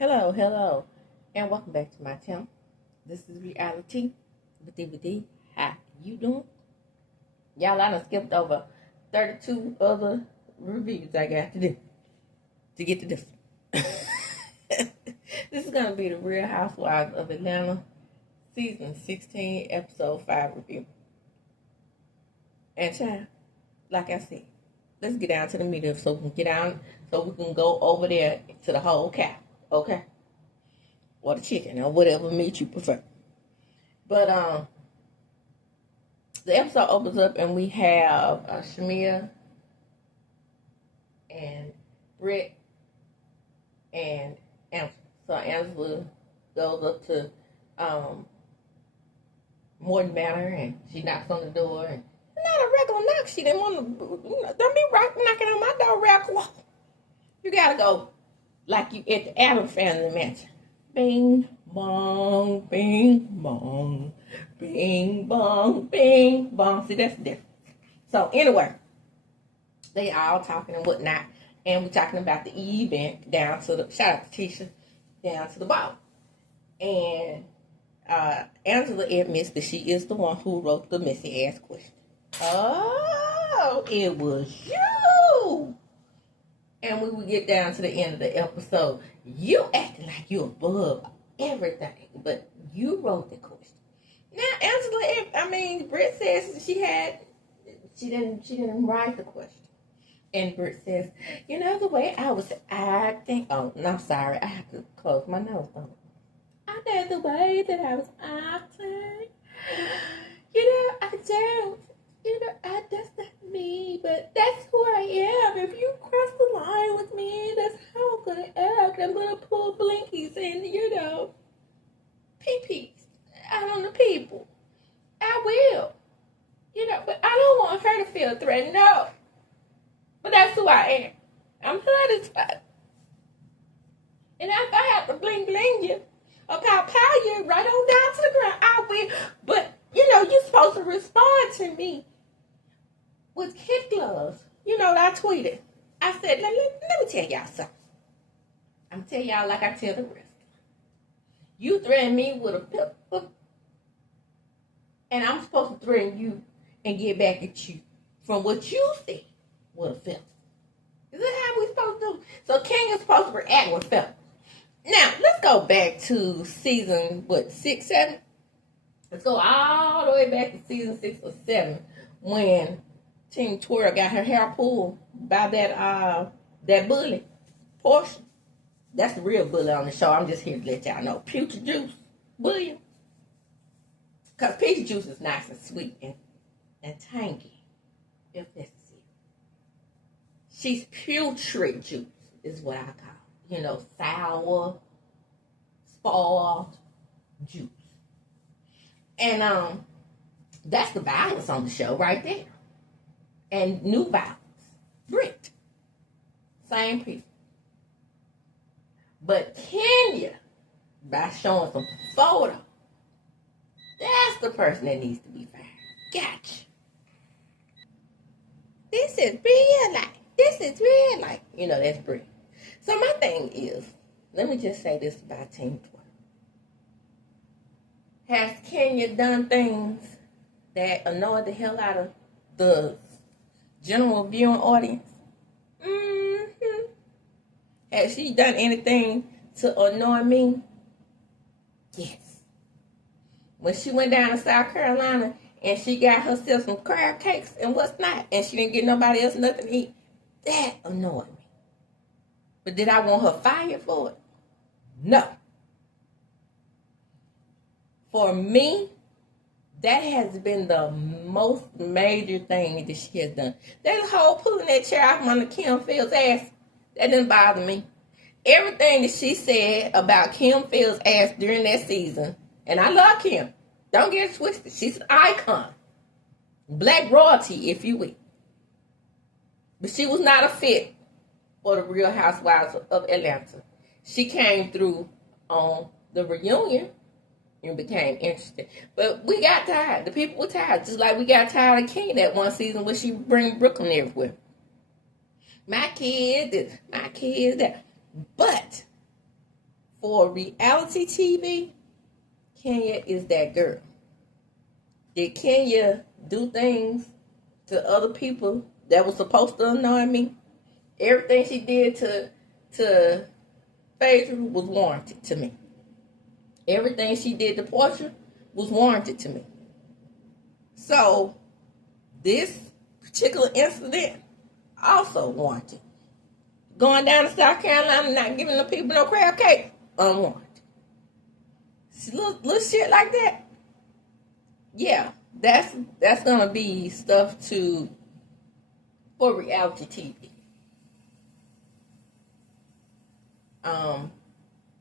Hello, and welcome back to my channel. This is Reality with DVD. How you doing? Y'all, I done skipped over 32 other reviews I got to do to get to this. This is going to be the Real Housewives of Atlanta, Season 16, Episode 5 review. And child, like I said, let's get down to the meat of it so we can go over there to the whole cow, okay? Or the chicken, or whatever meat you prefer. But the episode opens up and we have Shamia and Britt and Angela. So Angela goes up to Morton Manor and she knocks on the door. And not a regular knock. She didn't want to. Don't be knocking on my door regular. You gotta go like you at the Adams Family Mansion. Bing bong, bing bong, bing bong, bing bong. See, that's different. So anyway, they all talking and whatnot, and we're talking about the event down to the shout out to Tisha, down to the ball. And Angela admits that she is the one who wrote the messy ass question. Oh, it was you. And when we get down to the end of the episode, you acting like you above everything, but you wrote the question. Now, Angela, Britt says she didn't write the question. And Britt says, the way I was acting. Oh, no, I'm sorry. I have to close my nose. I know the way that I was acting. I don't. That's not me, but that's who I am. If you cross the line with me, that's how I'm going to act. I'm going to pull blinkies and, pee-pees out on the people. I will. But I don't want her to feel threatened, no. But that's who I am. I'm satisfied. And if I have to bling you, or pow you right on down to the ground, I will. But, you're supposed to respond to me with kid gloves. I tweeted. I said, let me tell y'all something. I'm tell y'all like I tell the rest. You threaten me with a pepper, and I'm supposed to threaten you and get back at you from what you said with a pepper. Is that how we supposed to do? So King is supposed to react with pepper. Now, let's go back to season, 6, 7? Let's go all the way back to season 6 or 7 when Team Twirl got her hair pulled by that bully, Portia. That's the real bully on the show. I'm just here to let y'all know. Peach Juice, William. Because peach juice is nice and sweet and tangy, if necessary. She's putrid juice, is what I call it. Sour, spoiled juice. And that's the violence on the show right there. And new violence. Britt. Same people. But Kenya, by showing some photos, that's the person that needs to be fired. Gotcha. This is real life. This is real life. That's Britt. So my thing is, let me just say this about Team 12. Has Kenya done things that annoyed the hell out of the general viewing audience? Mm-hmm. Has she done anything to annoy me? Yes. When she went down to South Carolina and she got herself some crab cakes and what's not, and she didn't get nobody else nothing to eat, that annoyed me. But did I want her fired for it? No. For me, that has been the most major thing that she has done. That whole pulling that chair out from under Kim Fields' ass, that didn't bother me. Everything that she said about Kim Fields' ass during that season, and I love Kim. Don't get it twisted. She's an icon. Black royalty, if you will. But she was not a fit for the Real Housewives of Atlanta. She came through on the reunion and became interesting. But we got tired. The people were tired. Just like we got tired of King that one season where she bring Brooklyn everywhere. My kids this, my kids that. But For reality TV, Kenya is that girl. Did Kenya do things to other people that was supposed to annoy me? Everything she did to Phaedra was warranted to me. Everything she did to Portia was warranted to me. So this particular incident also warranted. Going down to South Carolina, not giving the people no crab cake, unwarranted. Little shit like that. Yeah, that's gonna be stuff for reality TV.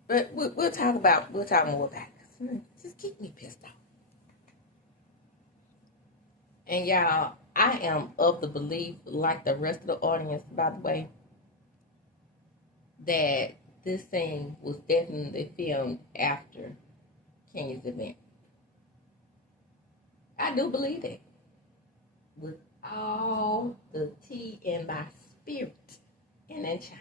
But we'll talk more about it. Just keep me pissed off. And y'all, I am of the belief, like the rest of the audience, by the way, that this thing was definitely filmed after Kenya's event. I do believe that. With all the tea in my spirit in that child.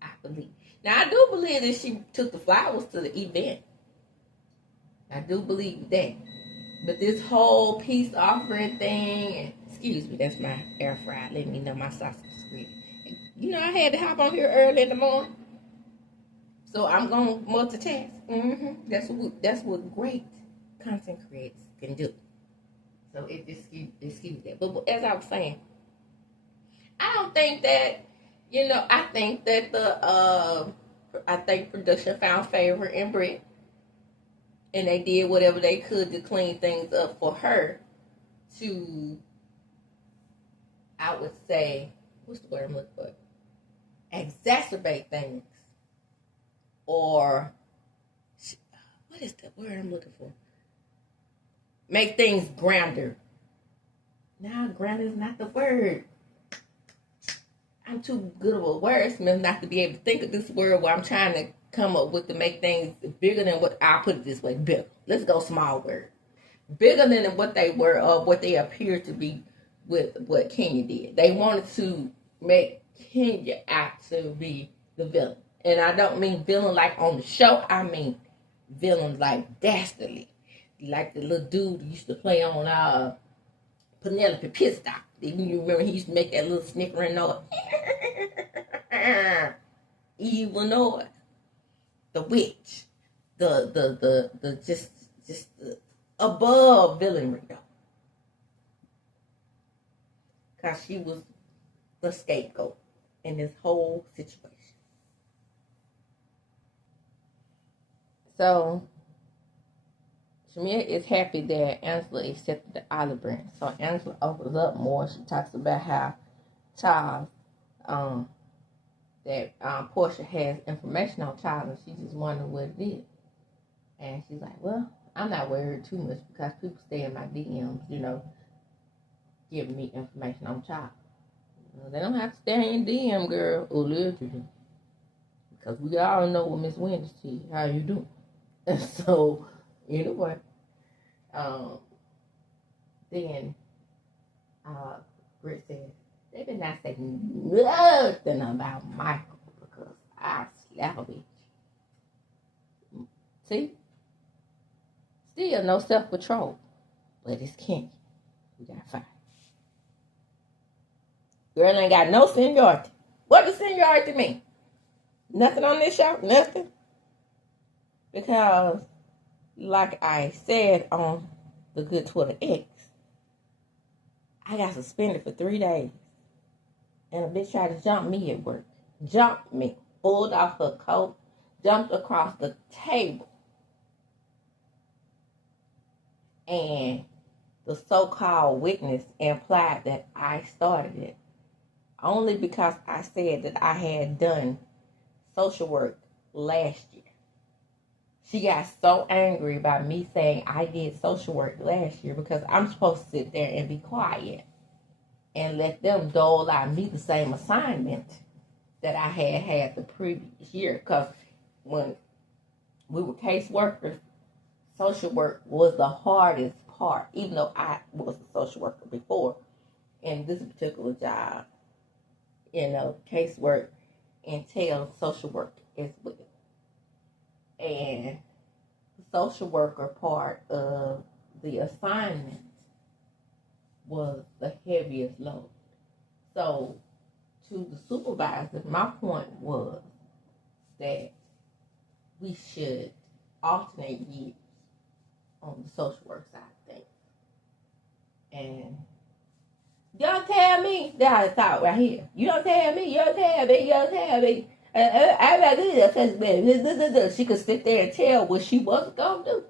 I believe. Now, I do believe that she took the flowers to the event. I do believe that. But this whole peace offering thing, and excuse me, that's my air fryer. Let me know my sausage is ready. You know, I had to hop on here early in the morning. So I'm going to multitask. That's what great content creators can do. So excuse that. But as I was saying, I don't think that, I think that I think production found favor in Brit. And they did whatever they could to clean things up for her to, I would say, what's the word I'm looking for? Exacerbate things. Or, what is the word I'm looking for? Make things grander. Now, grander is not the word. I'm too good of a wordsmith not to be able to think of this word while I'm trying to come up with to make things bigger than what, I'll put it this way, bigger. Let's go small word. Bigger than what they were or what they appear to be with what Kenya did. They wanted to make Kenya out to be the villain. And I don't mean villain like on the show. I mean villain like dastardly. Like the little dude who used to play on Penelope Pitstop. You remember he used to make that little snickering noise? Evil noise. The witch. The just the above villainry though. Because she was the scapegoat in this whole situation. So, Shamia is happy that Angela accepted the olive branch. So Angela opens up more. She talks about how Charles, Portia has information on Charles, and she just wondering what it is. And she's like, well, I'm not worried too much because people stay in my DMs, giving me information on Charles. They don't have to stay in DM, girl, or literally. Because we all know what Miss Wendy's said. How you doing? And so, what? Then Britt says, they did not say nothing about Michael because I slap a bitch. See? Still no self-control. But it's Kenya. We got fired. Girl ain't got no seniority. What does seniority mean? Nothing on this show? Nothing? Because, like I said on the good Twitter X, I got suspended for 3 days. And a bitch tried to jump me at work. Jumped me. Pulled off her coat. Jumped across the table. And the so-called witness implied that I started it. Only because I said that I had done social work last year. She got so angry about me saying I did social work last year because I'm supposed to sit there and be quiet and let them dole out me the same assignment that I had the previous year. Because when we were caseworkers, social work was the hardest part, even though I was a social worker before. In this particular job, casework entails social work as well. And the social worker part of the assignment was the heaviest load. So to the supervisor, my point was that we should alternate years on the social work side of things. And y'all tell me, that's a thought right here. You don't tell me, you don't tell me, you don't tell me. She could sit there and tell what she wasn't going to do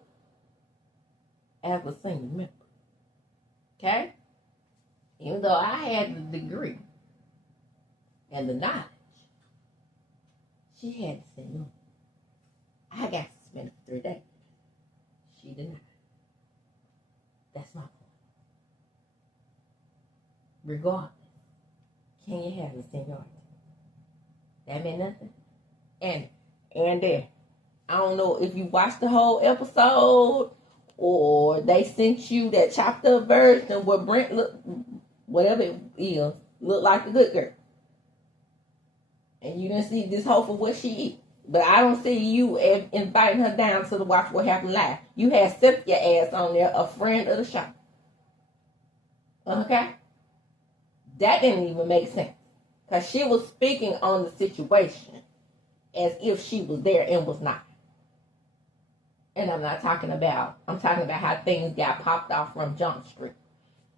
as a senior member. Okay? Even though I had the degree and the knowledge, she had to say no. I got suspended for 3 days. She did not. That's my point. Regardless, can you have the seniority? That meant nothing. And there. I don't know if you watched the whole episode or they sent you that chopped up version where Brent looked, whatever it is, looked like a good girl. And you didn't see this hoe for what she is. But I don't see you inviting her down to watch What Happened Live. You had Cynthia ass on there, a friend of the show. Okay? That didn't even make sense. Because she was speaking on the situation as if she was there and was not. And I'm talking about how things got popped off from Jump Street.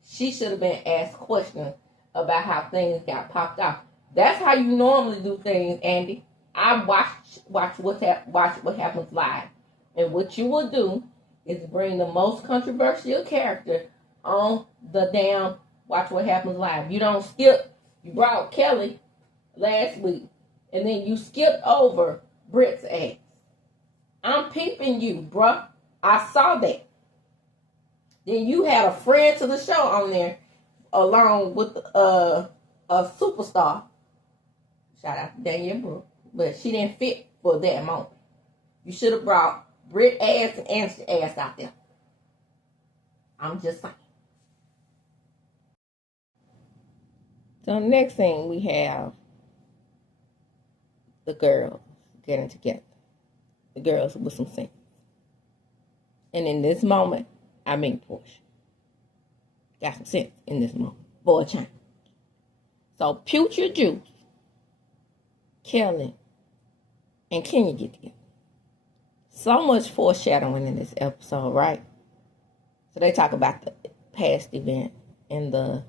She should have been asked questions about how things got popped off. That's how you normally do things, Andy. I watch what happens live. And what you will do is bring the most controversial character on the damn Watch What Happens Live. You don't skip. You brought Kelly last week, and then you skipped over BRIT'S ass. I'm peeping you, bruh. I saw that. Then you had a friend to the show on there, along with a superstar. Shout out to Danielle Brooke. But she didn't fit for that moment. You should have brought Brit ass and Angie ass out there. I'm just saying. So next thing we have the girls getting together. The girls with some sense. And in this moment, I mean Portia. Got some sense in this moment. For a change. So Future Juice, Kelly, and Kenya get together. So much foreshadowing in this episode, right? So they talk about the past event and the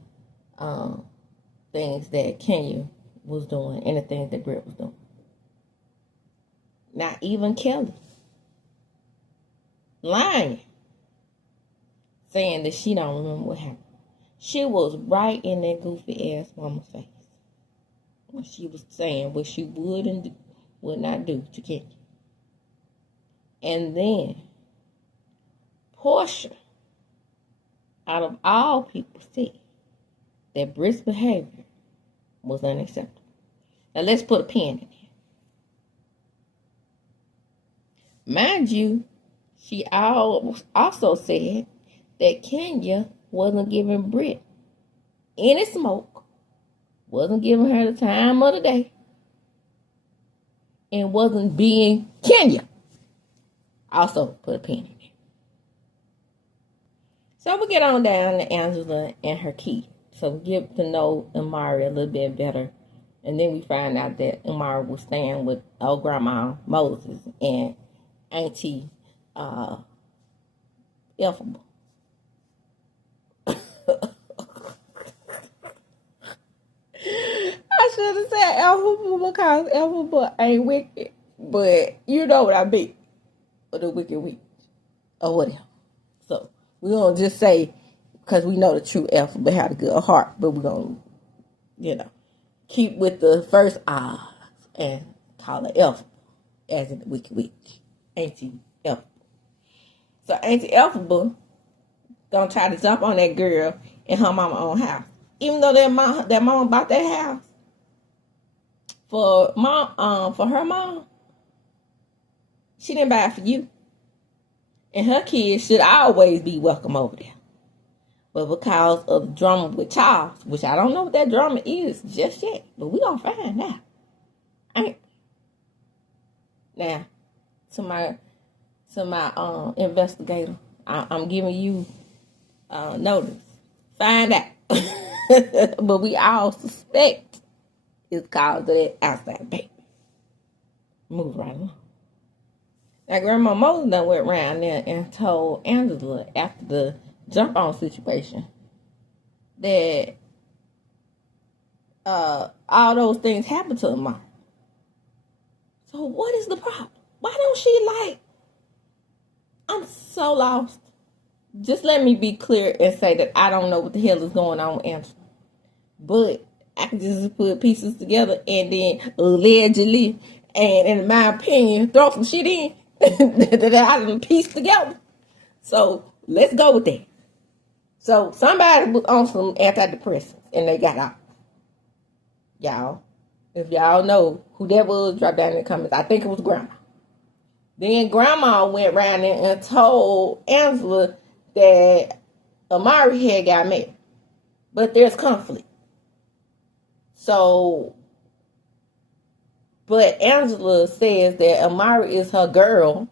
things that Kenya was doing and the things that Britt was doing. Not even Kelly lying, saying that she don't remember what happened. She was right in that goofy ass mama's face when she was saying what she would and would not do to Kenya. And then Portia, out of all people, said that Britt's behavior was unacceptable. Now let's put a pin in there. Mind you, she also said that Kenya wasn't giving Britt any smoke, wasn't giving her the time of the day, and wasn't being Kenya. Also put a pin in there. So we get on down to Angela and her key. So we get to know Amari a little bit better. And then we find out that Amari was staying with old grandma Moses and Auntie Elphaba. I should have said Elphaba because Elphaba ain't wicked. But you know what I mean. Or the wicked witch. Or whatever. So we're going to just say, because we know the true Elphaba had a good heart. But we're going to, keep with the first Oz and call her Elphaba. As in the wicked witch. Auntie Elphaba. So Auntie Elphaba don't try to jump on that girl in her mama's own house. Even though that mom bought that house for her mom, she didn't buy it for you. And her kids should always be welcome over there. But because of the drama with Charles, which I don't know what that drama is just yet, but we gonna find out. Now, to my investigator. I'm giving you notice. Find out. But we all suspect it's caused of that outside baby. Move right along. Now, Grandma Moses done went around there and told Angela after the jump on situation that all those things happened to her mom. So what is the problem? Why don't she I'm so lost. Just let me be clear and say that I don't know what the hell is going on with Angela. But I can just put pieces together and then allegedly, and in my opinion, throw some shit in that I done pieced together. So let's go with that. So somebody was on some antidepressants and they got out. Y'all, if y'all know who that was, drop down in the comments. I think it was Grandma. Then Grandma went around and told Angela that Amari had got married. But there's conflict. So, but Angela says that Amari is her girl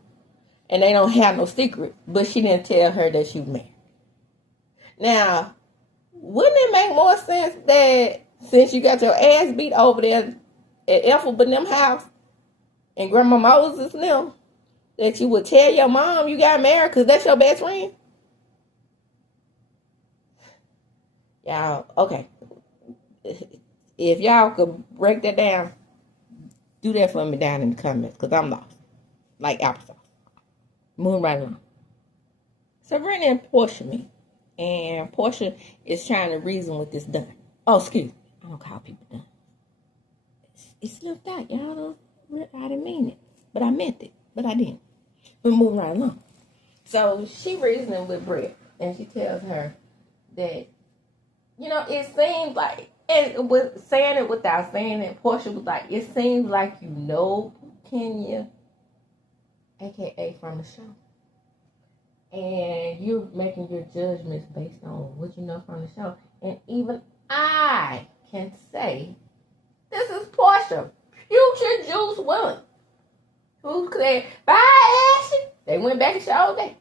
and they don't have no secret, but she didn't tell her that she was married. Now, wouldn't it make more sense that since you got your ass beat over there at Ethel and them house and Grandma Moses and them, that you would tell your mom you got married because that's your best friend? Y'all, okay. If y'all could break that down, do that for me down in the comments because I'm lost. Like applesauce. Moving right along. Sabrina and Portia meet. And Portia is trying to reason with this done. Oh, excuse me. I don't call people done. It slipped out, y'all. I didn't mean it. But I meant it. But I didn't. We're moving right along. So she reasoning with Britt. And she tells her that, it seems like, and with saying it without saying it, Portia was like, it seems like you know Kenya, a.k.a. from the show. And you're making your judgments based on what you know from the show. And even I can say, this is Portia, future Juice WRLD, who said, bye, Ashley. They went back and showed that.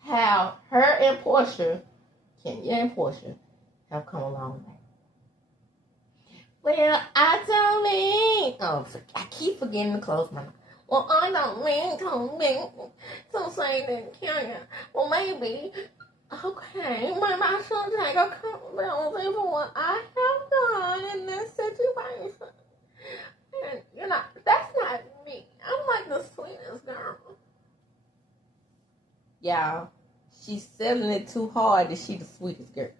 How her and Portia, Kenya and Portia, have come a long way. Well, I don't mean... Oh, I keep forgetting to close my mouth. Well, I don't mean to say that Kenya. Well, maybe... Okay, but I should take accountability for what I have done in this situation. And, that's not me. I'm like the sweetest girl. Y'all, she's selling it too hard that she the sweetest girl.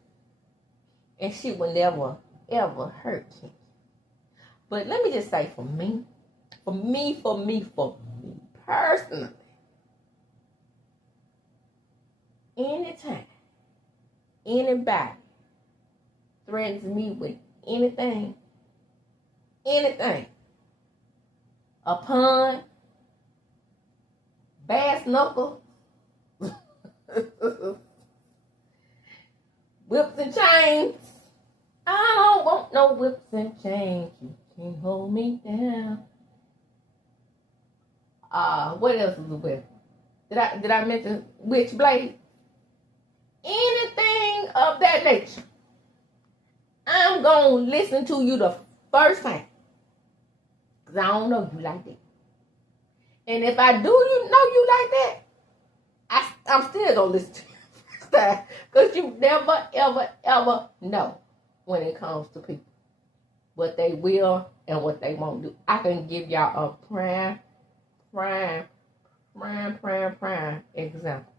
And she will never, ever hurt Kenya. But let me just say for me personally, anytime anybody threatens me with anything, a pun, bass knuckle, whips and chains, I don't want no whips and chains. You can't hold me down. What else is a whip? Did I mention witchblade? Anything of that nature. I'm gonna listen to you the first time. Cause I don't know you like that. And if I do you know you like that, I'm still gonna listen to you first time. Cause you never, ever, ever know when it comes to people. What they will and what they won't do. I can give y'all a prime example.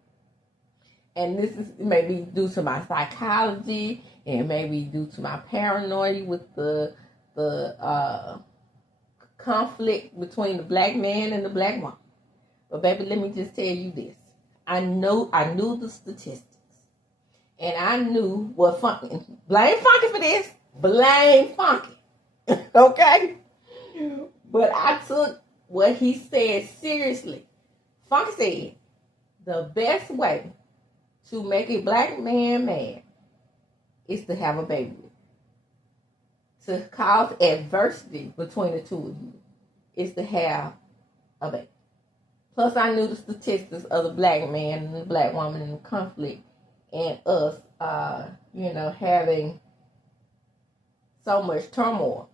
And this is maybe due to my psychology and maybe due to my paranoia with the conflict between the black man and the black woman. But baby, let me just tell you this. I knew the statistics. And I knew what Funky, blame Funky for this. Blame Funky. Okay? But I took what he said seriously. Funky said, the best way to make a black man mad is to have a baby. To cause adversity between the two of you is to have a baby. Plus, I knew the statistics of the black man and the black woman in the conflict, and us, having so much turmoil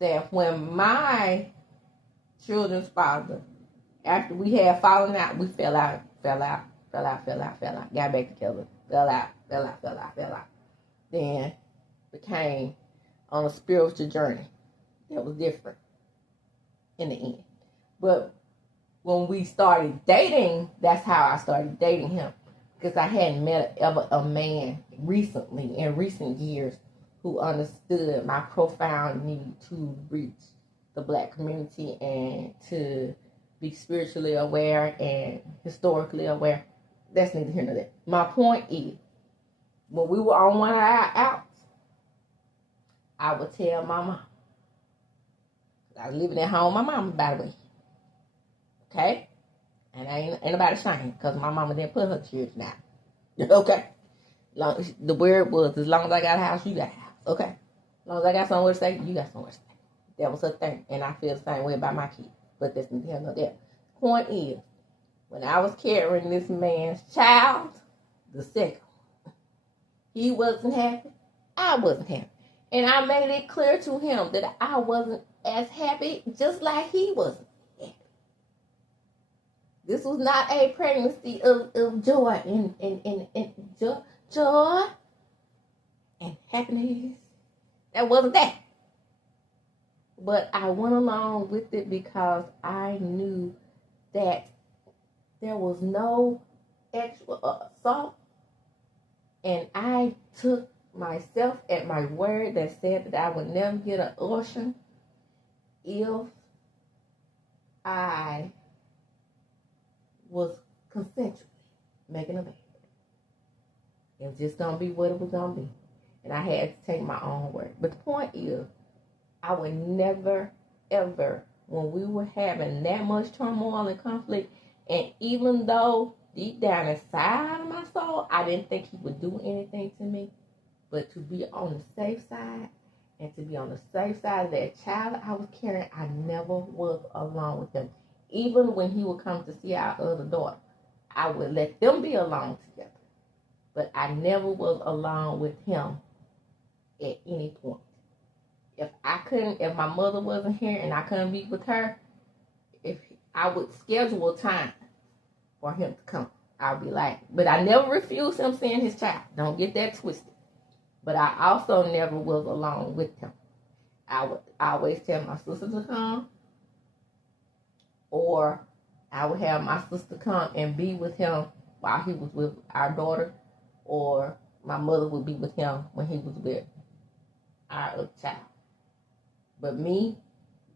that when my children's father, after we had fallen out, we fell out, got back together, fell out, then became on a spiritual journey that was different in the end. But when we started dating, that's how I started dating him, because I hadn't met ever a man recently, in recent years, who understood my profound need to reach the black community and to be spiritually aware and historically aware. That's neither here nor there. My point is, when we were on one of our outs, I would tell my mom. I was living at home with my mama, by the way. Okay? And ain't nobody ashamed, because my mama didn't put her children out. Okay? The word was, as long as I got a house, you got a house. Okay? As long as I got somewhere to stay, you got somewhere to stay. That was her thing. And I feel the same way about my kids. But that's neither here nor there. Point is, when I was carrying this man's child, the second, he wasn't happy. I wasn't happy. And I made it clear to him that I wasn't as happy, just like he wasn't happy. This was not a pregnancy of joy and joy and happiness. That wasn't that. But I went along with it because I knew that there was no actual assault. And I took myself at my word that said that I would never get an abortion if I was consensually making a baby. It was just going to be what it was going to be. And I had to take my own word. But the point is, I would never, ever, when we were having that much turmoil and conflict, and even though deep down inside of my soul, I didn't think he would do anything to me, but to be on the safe side, and to be on the safe side of that child I was carrying, I never was alone with him. Even when he would come to see our other daughter, I would let them be alone together. But I never was alone with him at any point. If my mother wasn't here and I couldn't be with her, if I would schedule time for him to come, I'd be like, but I never refused him seeing his child. Don't get that twisted. But I also never was alone with him. I would always tell my sister to come, or I would have my sister come and be with him while he was with our daughter, or my mother would be with him when he was with our other child. But me,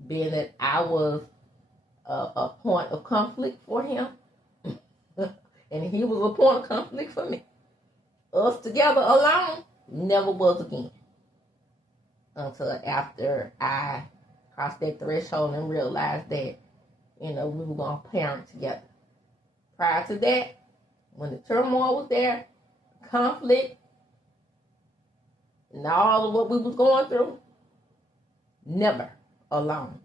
being that I was a point of conflict for him, and he was a point of conflict for me, us together alone never was again. Until after I crossed that threshold and realized that, we were going to parent together. Prior to that, when the turmoil was there, conflict, and all of what we was going through, never alone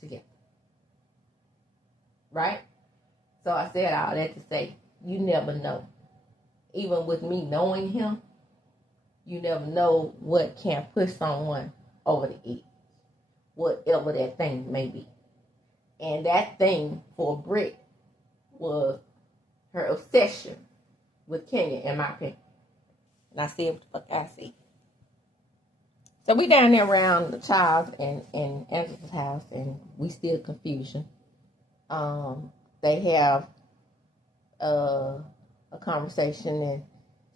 together. Right? So I said all that to say, you never know. Even with me knowing him, you never know what can push someone over the edge. Whatever that thing may be. And that thing for Brit was her obsession with Kenya, in my opinion. And I said what the fuck I see. So we down there around the Charles and Angela's house, and we still confusion. They have a conversation, and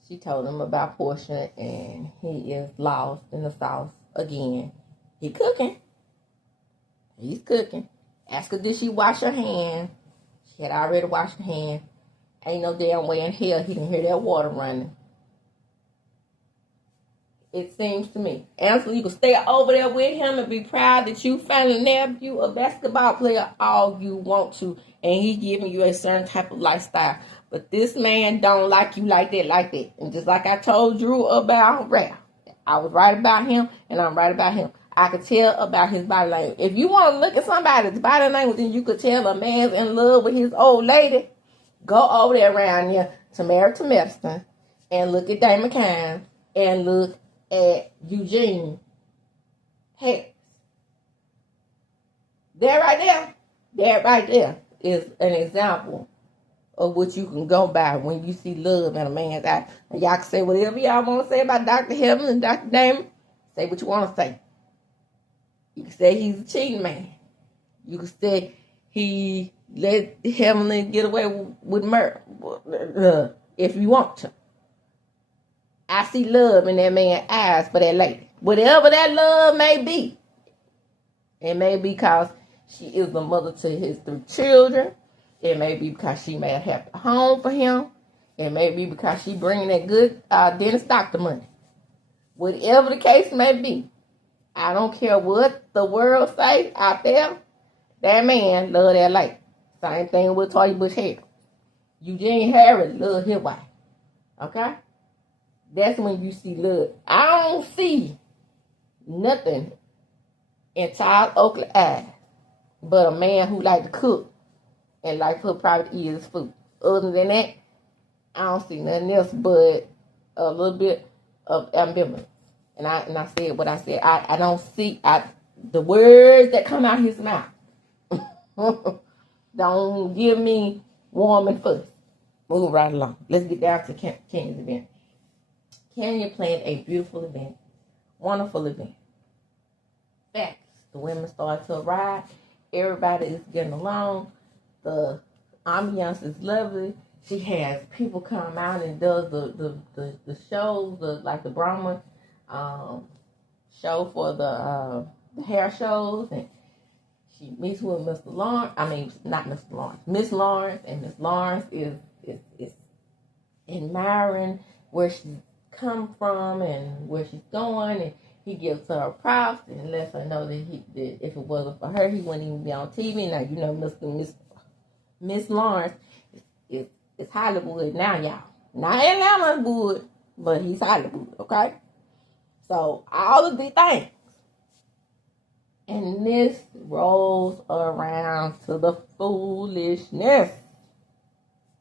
she told him about Portia, and he is lost in the sauce again. He's cooking. Ask her, did she wash her hands? She had already washed her hands. Ain't no damn way in hell he can hear that water running. It seems to me. Ansel, you can stay over there with him and be proud that you finally nabbed you a basketball player all you want to, and he giving you a certain type of lifestyle. But this man don't like you like that. And just like I told Drew about Rhoa, I was right about him, and I'm right about him. I could tell about his body language. If you want to look at somebody's body language and you could tell a man's in love with his old lady, go over there around here to Medicine and look at Damon Kine and look at Eugene Harris. That right there is an example of what you can go by when you see love in a man's eye. And y'all can say whatever y'all want to say about Dr. Heaven and Dr. Damon. Say what you want to say. You can say he's a cheating man. You can say he let Heavenly get away with murder if you want to. I see love in that man's eyes for that lady. Whatever that love may be. It may be because she is the mother to his 3 children. It may be because she made a happy home for him. It may be because she bringing that good dentist doctor money. Whatever the case may be, I don't care what the world says out there. That man love that lady. Same thing with Toya Bush Harris. Eugene Harris love his wife. Okay? That's when you see love. I don't see nothing in Charles Oakley eyes but a man who like to cook and like to probably eat his food. Other than that, I don't see nothing else but a little bit of ambivalence. And I said what I said. I don't see the words that come out his mouth. Don't give me warm and fuzzy. Move right along. Let's get down to Kenya's event. Kenya planned a beautiful event. Wonderful event. Facts. The women started to arrive. Everybody is getting along. The ambiance is lovely. She has people come out and does the shows, like the Brahma show for the hair shows, and she meets with Mr. Lawrence. I mean, not Mr. Lawrence, Miss Lawrence, and Miss Lawrence is admiring where she's come from and where she's going, and he gives her props and lets her know that if it wasn't for her, he wouldn't even be on TV. Now you know, Miss Lawrence is Hollywood now, y'all. Not Atlanta Wood, but he's Hollywood, okay? So all of these things. And this rolls around to the foolishness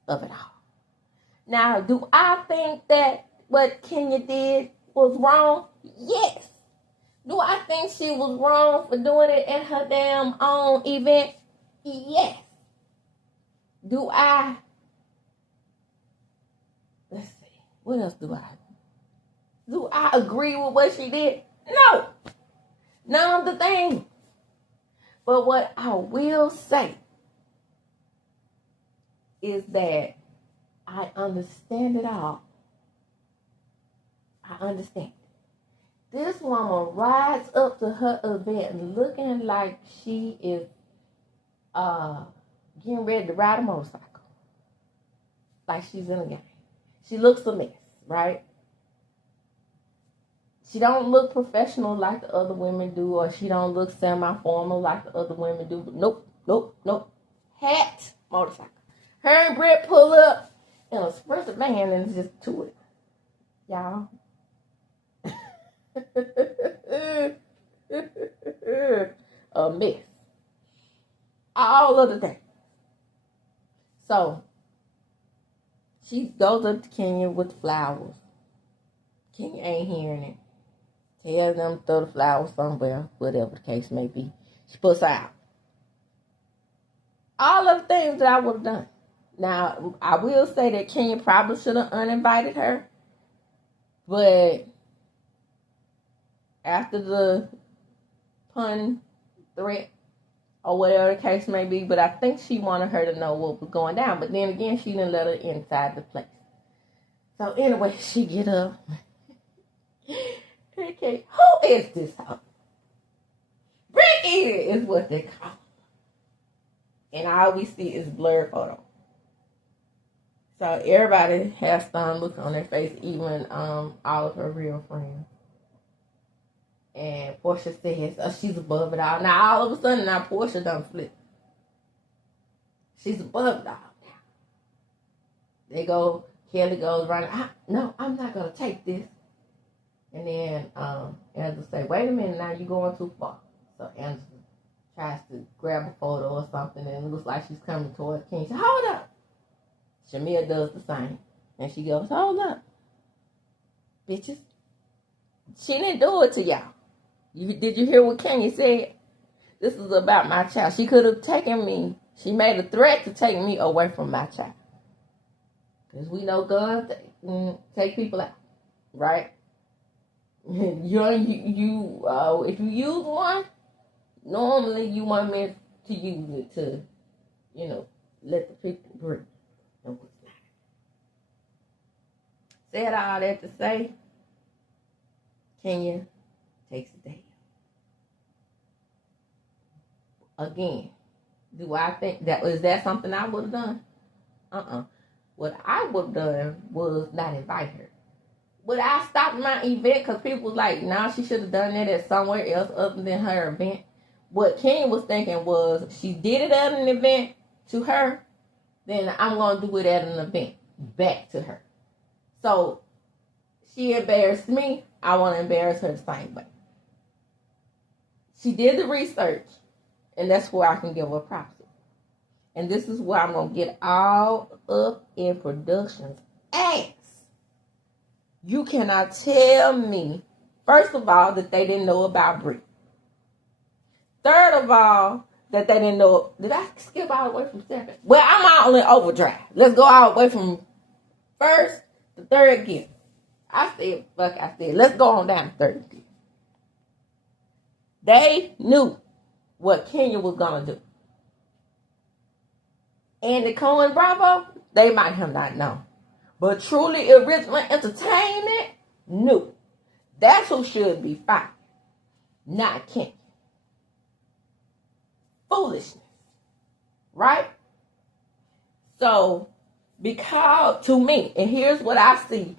of it all. Now, do I think that what Kenya did was wrong? Yes. Do I think she was wrong for doing it in her damn own event? Yes. Do I? Let's see. What else do I? Do I agree with what she did? No. None of the things. But what I will say is that I understand it all. I understand. This woman rides up to her event looking like she is getting ready to ride a motorcycle. Like she's in a game. She looks a mess, right? She don't look professional like the other women do, or she don't look semi-formal like the other women do. But nope. Hat, motorcycle. Her and Britt pull up in a sprinter van and just to it. Y'all. A mess. All of the things. So, she goes up to Kenya with flowers. Kenya ain't hearing it. Tells them to throw the flowers somewhere, whatever the case may be. She puts her out. All of the things that I would have done. Now, I will say that Kenya probably should have uninvited her. But after the pun threat, or whatever the case may be, but I think she wanted her to know what was going down. But then again, she didn't let her inside the place. So anyway, she get up. Okay, who is this hoe? Brit is what they call her. And all we see is blurred photo. So everybody has some look on their face, even all of her real friends. And Portia says, oh, she's above it all. Now all of a sudden, now Portia done flip. She's above it all now. Kelly goes running. No, I'm not going to take this. And then Angela say, wait a minute, now you're going too far. So Angela tries to grab a photo or something, and it looks like she's coming towards King. She said, hold up. Shamia does the same. And she goes, hold up. Bitches. She didn't do it to y'all. Did you hear what Kenya said? This is about my child. She could have taken me. She made a threat to take me away from my child. Because we know guns take people out. Right? If you use one, normally you want me to use it to, let the people breathe. Said all that to say, Kenya takes the day. Again, do I think is that something I would have done? What I would have done was not invite her. Would I stop my event because people was like, nah, she should have done that at somewhere else other than her event? What Kenya was thinking was, she did it at an event to her, then I'm going to do it at an event back to her. So she embarrassed me, I want to embarrass her the same way. She did the research, and that's where I can give her props. And this is where I'm going to get all up in production's ass. You cannot tell me, first of all, that they didn't know about BRIT'S. Third of all, that they didn't know. Did I skip all the way from 7? Well, I'm all in overdrive. Let's go all the way from first to third gear. I said, let's go on down to third gear. They knew what Kenya was going to do. And the Coen Bravo, they might have not known. But Truly Original Entertainment knew. That's who should be fired, not Kenya. Foolishness. Right? So, because to me, and here's what I see,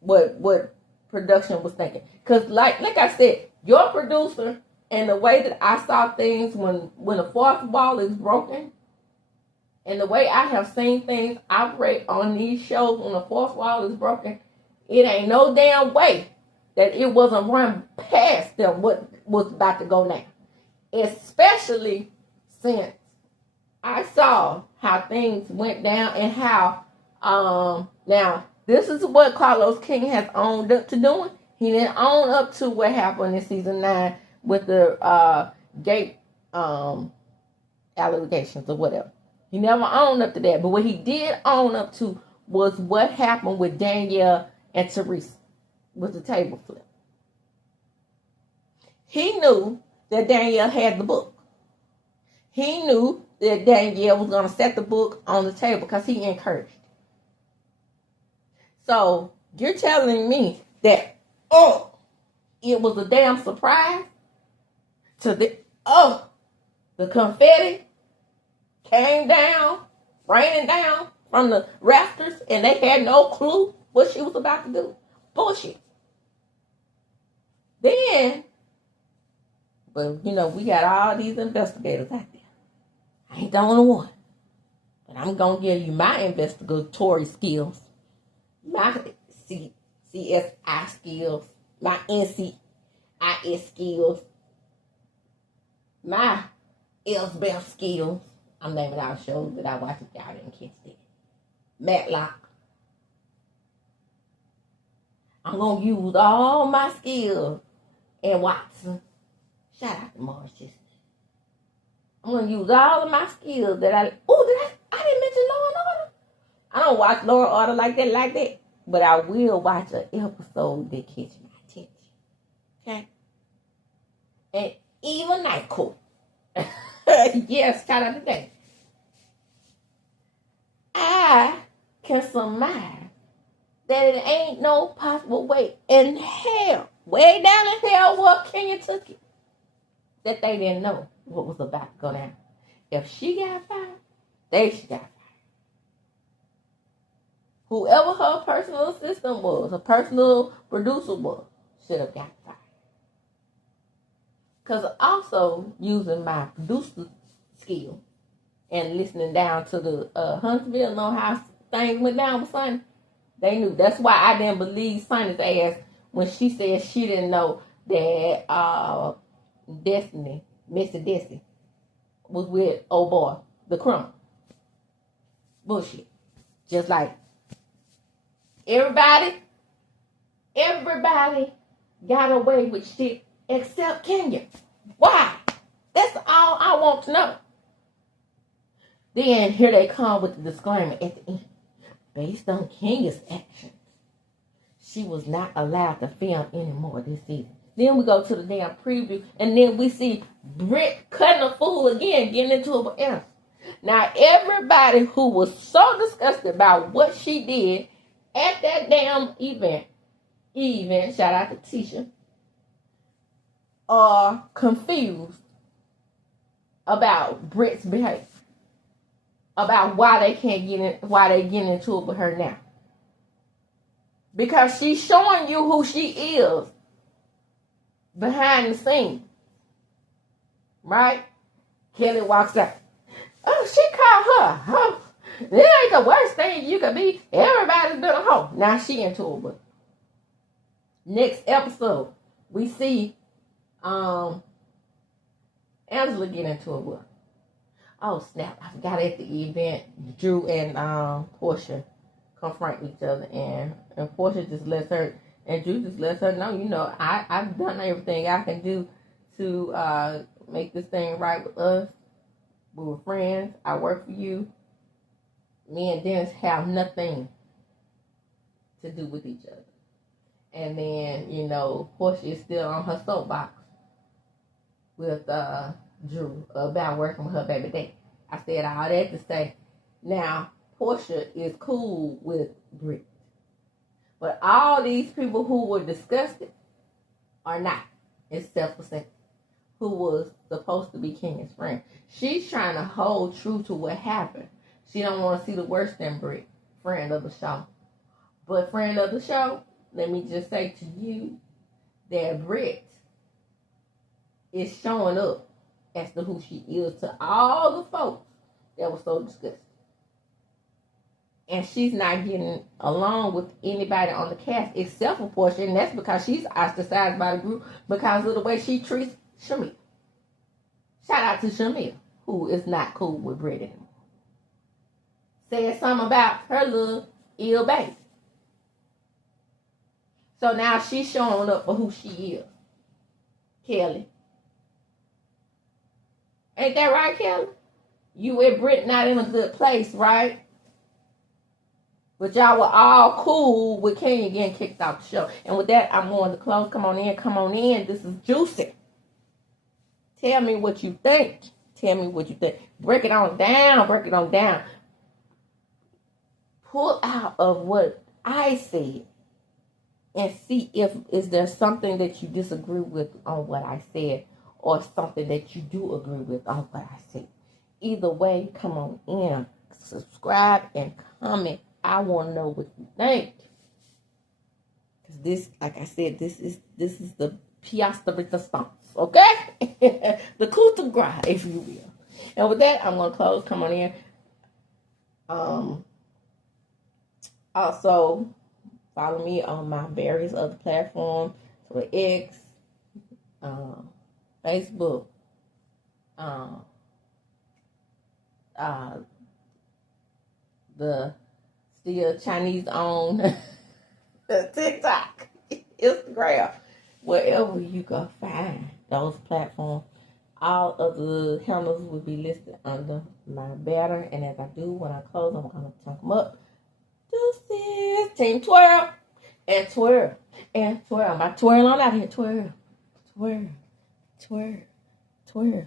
what production was thinking. Because like I said, your producer and the way that I saw things when the fourth wall is broken, and the way I have seen things operate on these shows when the fourth wall is broken, it ain't no damn way that it wasn't run past them what was about to go down. Especially since I saw how things went down and how, now, this is what Carlos King has owned up to doing. He didn't own up to what happened in season 9 with the gate allegations or whatever. He never owned up to that. But what he did own up to was what happened with Danielle and Teresa with the table flip. He knew that Danielle had the book. He knew that Danielle was going to set the book on the table because he encouraged it. So you're telling me that, it was a damn surprise to the confetti came down, raining down from the rafters, and they had no clue what she was about to do. Bullshit. Then, but we got all these investigators out there. I ain't the only one. But I'm going to give you my investigatory skills, my CSI skills, my NCIS skills, my Elsbeth skills. I'm naming out shows that I watch if y'all didn't catch that. Matlock. I'm going to use all my skills. And Watson. Shout out to Morris Chestnut. I'm going to use all of my skills that I didn't mention Law and Order. I don't watch Law and Order like that. But I will watch an episode that catch my attention. Okay? And even Night Court. Yes, shout out to that. I can surmise that it ain't no possible way in hell, way down in hell where Kenya took it, that they didn't know what was about to go down. If she got fired, they should got fired. Whoever her personal assistant was, her personal producer was, should have got fired. Because also, using my producer skill and listening down to the Huntsville, know how things went down with Sonny, they knew. That's why I didn't believe Sonny's ass when she said she didn't know that Destiny, Mr. Destiny, was with old boy, the criminal. Bullshit. Just like everybody got away with shit except Kenya. Why? That's all I want to know. Then here they come with the disclaimer at the end. Based on Kenya's actions, she was not allowed to film anymore this season. Then we go to the damn preview, and then we see Brit cutting a fool again, getting into it with Anna. Now, everybody who was so disgusted about what she did at that damn event, shout out to Tisha, are confused about Brit's behavior, about why they getting into it with her now. Because she's showing you who she is behind the scenes. Right? Kelly walks out. Oh, she called her. Oh, it ain't the worst thing you could be. Everybody's been a hoe. Now she into it with. Next episode, we see Angela get into it with. Oh snap! I forgot at the event, Drew and Portia confront each other, and Portia just lets her, and Drew just lets her know, you know, I've done everything I can do to make this thing right with us. We were friends. I work for you. Me and Dennis have nothing to do with each other. And then, you know, Portia is still on her soapbox with Drew about working with her baby daddy. I said all that to say, now Portia is cool with Brit, but all these people who were disgusted are not, except for Cynthia, who was supposed to be Kenya's friend. She's trying to hold true to what happened. She don't want to see the worst in Brit, friend of the show. But friend of the show, let me just say to you that Brit is showing up as to who she is to all the folks that were so disgusted. And she's not getting along with anybody on the cast except for Portia, and that's because she's ostracized by the group because of the way she treats Shamil. Shout out to Shamil, who is not cool with Brit anymore. Said something about her little ill baby. So now she's showing up for who she is. Kelly. Ain't that right, Kelly? You with Brit not in a good place, right? But y'all were all cool with Kenya getting kicked off the show. And with that, I'm going to close. Come on in. This is juicy. Tell me what you think. Break it on down. Pull out of what I said and see if is there something that you disagree with on what I said or something that you do agree with on what I said. Either way, come on in, subscribe and comment. I want to know what you think. Because this, like I said, this is the pièce de résistance, okay? The coup de grace, if you will. And with that, I'm going to close. Come on in. Also, follow me on my various other platforms, Twitter, X, Facebook, the still Chinese owned TikTok, Instagram, wherever you can find those platforms. All of the handles will be listed under my banner, and as I do when I close, I'm going to chunk them up. Deuces, team twirl and twirl and twirl. My twirl on out here, twirl, twirl, twirl, twirl.